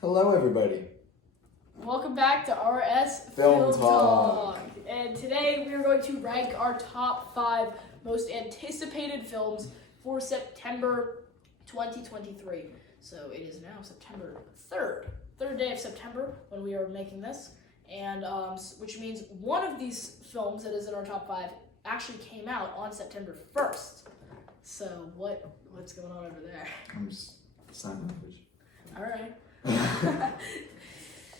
Hello, everybody. Welcome back to RS Film Talk. And today we are going to rank our top 5 most anticipated films for September 2023. So it is now September 3rd day of September when we are making this, and which means one of these films that is in our top 5 actually came out on September 1st. So what's going on over there? I'm just sign language. All right.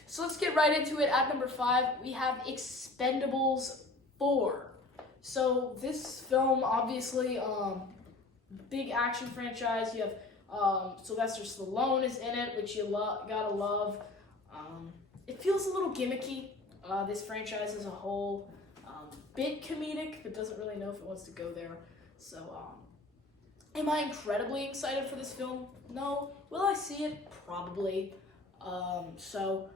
So let's get right into it. At number 5, we have Expendables 4. So this film, obviously, big action franchise. You have Sylvester Stallone is in it, which you gotta love. It feels a little gimmicky. This franchise as a whole, bit comedic, but doesn't really know if it wants to go there. So, am I incredibly excited for this film? No. Will I see it? Probably. So,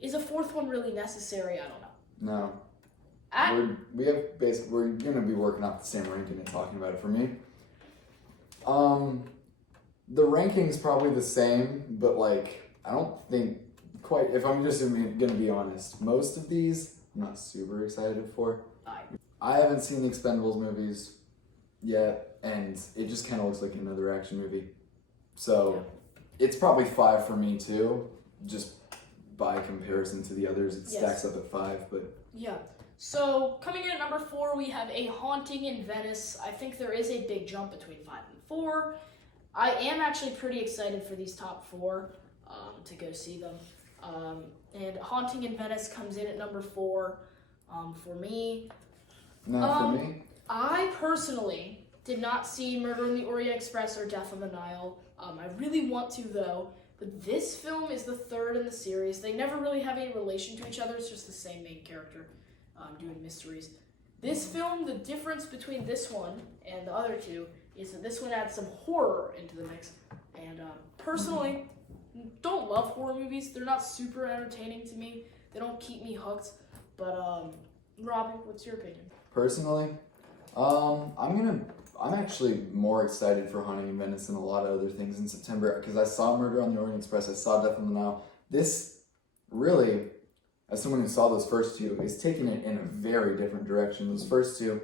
is a fourth one really necessary? I don't know. No. We're gonna be working off the same ranking and talking about it for me. The ranking's probably the same, but I don't think quite, if I'm just gonna be honest, most of these I'm not super excited for. I haven't seen the Expendables movies yet, and it just kind of looks like another action movie. So it's probably 5 for me too, just by comparison to the others. It stacks up at 5, but yeah. So coming in at number 4, we have A Haunting in Venice. I think there is a big jump between 5 and 4. I am actually pretty excited for these top 4 to go see them. And Haunting in Venice comes in at number 4 for me. not for me. I personally did not see Murder in the Orient Express or Death on the Nile. I really want to, though. But this film is the 3rd in the series. They never really have any relation to each other. It's just the same main character doing mysteries. This film, the difference between this one and the other two is that this one adds some horror into the mix. And personally, don't love horror movies. They're not super entertaining to me. They don't keep me hooked. But Robin, what's your opinion? Personally, I'm actually more excited for Haunting in Venice than a lot of other things in September, because I saw Murder on the Orient Express, I saw Death on the Nile. This really, as someone who saw those first two, is taking it in a very different direction. Those first two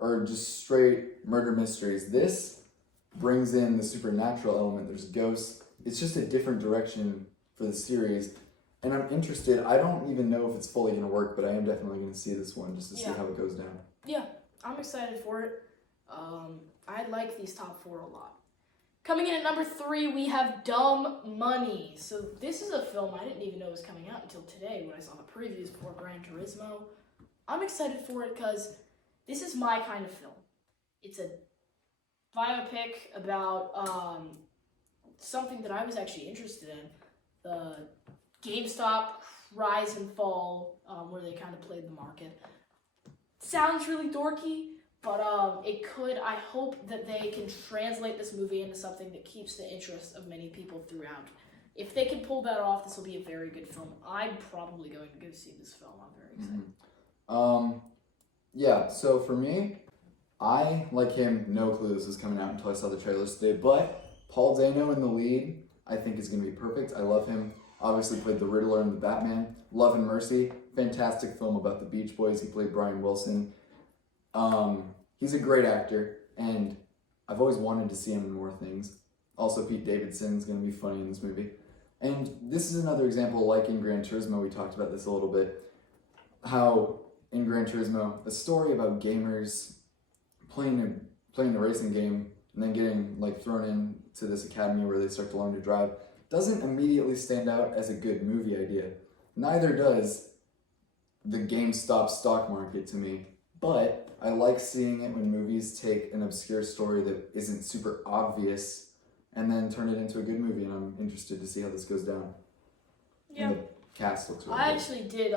are just straight murder mysteries. This brings in the supernatural element. There's ghosts. It's just a different direction for the series. And I'm interested. I don't even know if it's fully going to work, but I am definitely going to see this one just to see how it goes down. Yeah, I'm excited for it. I like these top 4 a lot. Coming in at number 3, we have Dumb Money. So this is a film I didn't even know was coming out until today when I saw the previews for Gran Turismo. I'm excited for it because this is my kind of film. It's a biopic about something that I was actually interested in. The GameStop rise and fall, where they kind of played the market. Sounds really dorky, but I hope that they can translate this movie into something that keeps the interest of many people throughout. If they can pull that off, this will be a very good film. I'm probably going to go see this film. I'm very excited. Yeah, so for me, I, like him, no clue this was coming out until I saw the trailers today, but Paul Dano in the lead, I think is going to be perfect. I love him. Obviously played the Riddler in the Batman. Love and Mercy, fantastic film about the Beach Boys. He played Brian Wilson. He's a great actor, and I've always wanted to see him in more things. Also, Pete Davidson's going to be funny in this movie. And this is another example, like in Gran Turismo, we talked about this a little bit, how in Gran Turismo, a story about gamers playing a racing game and then getting thrown into this academy where they start to learn to drive doesn't immediately stand out as a good movie idea. Neither does the GameStop stock market to me. But I like seeing it when movies take an obscure story that isn't super obvious and then turn it into a good movie, and I'm interested to see how this goes down. Yeah. And the cast looks really I good. actually did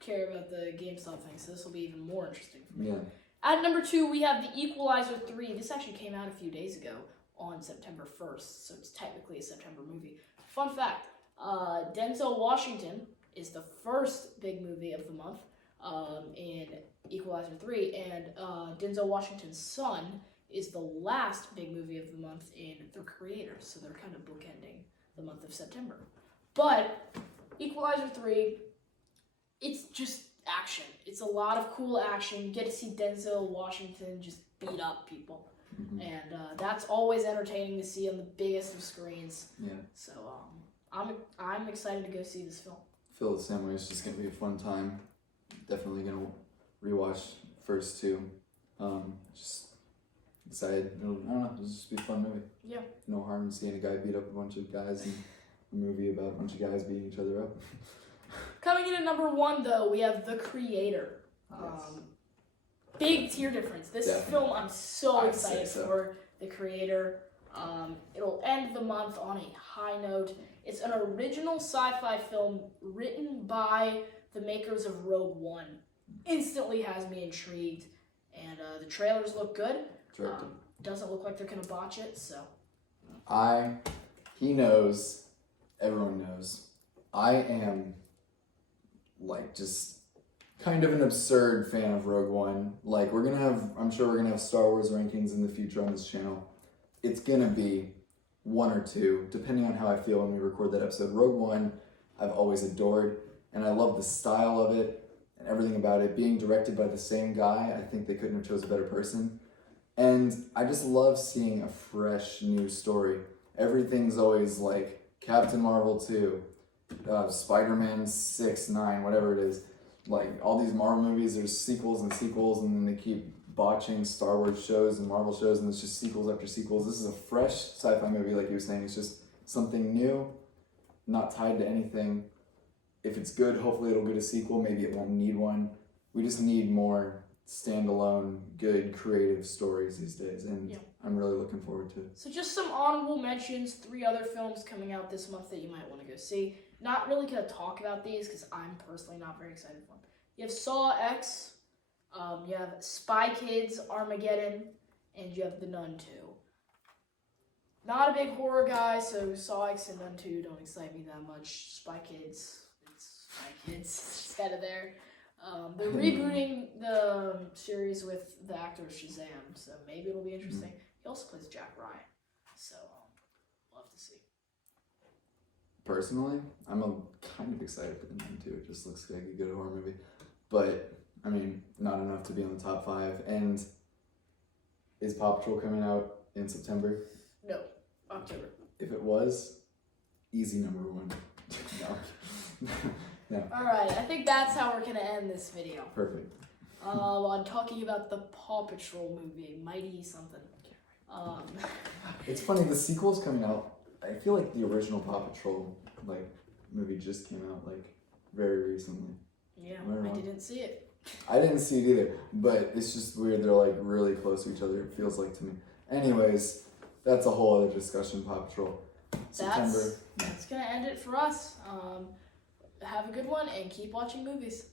care about the GameStop thing, so this will be even more interesting for me. Yeah. At number 2, we have The Equalizer 3. This actually came out a few days ago on September 1st, so it's technically a September movie. Fun fact, Denzel Washington is the first big movie of the month in Equalizer 3, and Denzel Washington's son is the last big movie of the month in The Creator, so they're kind of bookending the month of September. But Equalizer 3, it's just action. It's a lot of cool action. You get to see Denzel Washington just beat up people. Mhm. And that's always entertaining to see on the biggest of screens. Yeah. So I'm excited to go see this film. Feel the same way. It's just gonna be a fun time. Definitely gonna rewatch first two. Just excited. I don't know. It'll just be a fun movie. Yeah. No harm in seeing a guy beat up a bunch of guys in a movie about a bunch of guys beating each other up. Coming in at number 1, though, we have The Creator. Yes. Big tier difference. This Definitely. film I'm so I'd excited say so. for. The Creator. It'll end the month on a high note. It's an original sci-fi film written by the makers of Rogue One. Instantly has me intrigued, and the trailers look good. Directed. Doesn't look like they're gonna botch it, so He knows, everyone knows. I am like just kind of an absurd fan of Rogue One. Like I'm sure we're gonna have Star Wars rankings in the future on this channel. It's gonna be 1 or 2, depending on how I feel when we record that episode. Rogue One, I've always adored, and I love the style of it and everything about it. Being directed by the same guy, I think they couldn't have chose a better person. And I just love seeing a fresh new story. Everything's always like Captain Marvel 2, Spider-Man 6, 9, whatever it is. Like all these Marvel movies, there's sequels and sequels, and then they keep botching Star Wars shows and Marvel shows, and it's just sequels after sequels. This is a fresh sci-fi movie, like you were saying. It's just something new, not tied to anything. If it's good, hopefully it'll get a sequel. Maybe it won't need one. We just need more standalone, good, creative stories these days, and Yeah. I'm really looking forward to it. So just some honorable mentions, 3 other films coming out this month that you might want to go see. Not really going to talk about these because I'm personally not very excited for them. You have Saw X, you have Spy Kids, Armageddon, and you have The Nun 2. Not a big horror guy, so Saw X and Nun 2 don't excite me that much. Spy Kids, it's Spy Kids, it's kind of there. They're rebooting the series with the actor Shazam, so maybe it'll be interesting. He also plays Jack Ryan, so we'll have to see. Personally, I'm kind of excited for the Nun too. It just looks like a good horror movie, but I mean, not enough to be on the top 5. And is Paw Patrol coming out in September? No, October. If it was, easy number 1. No. All right, I think that's how we're gonna end this video. Perfect. On talking about the Paw Patrol movie, Mighty something. It's funny, the sequel's coming out. I feel like the original Paw Patrol movie just came out very recently. Yeah, Am I I wrong? didn't see it. I didn't see it either, but it's just weird. They're really close to each other. It feels like to me. Anyways, that's a whole other discussion. Paw Patrol. September. That's gonna end it for us. Have a good one and keep watching movies.